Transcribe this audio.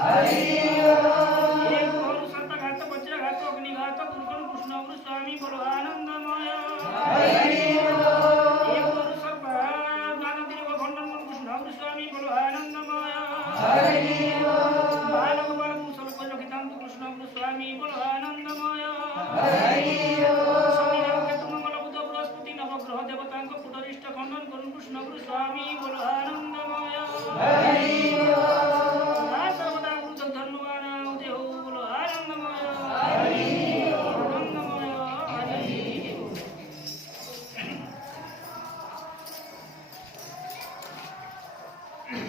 एक और सर्पघात वज्रघात अग्निघात दुर्गण कृष्ण स्वामी बोलो आनंदमय एक और सर्प दान दीर्घ खंडन कृष्ण स्वामी बोलो आनंदमय बालक बालक मुसल कृष्ण स्वामी बोलो आनंदमय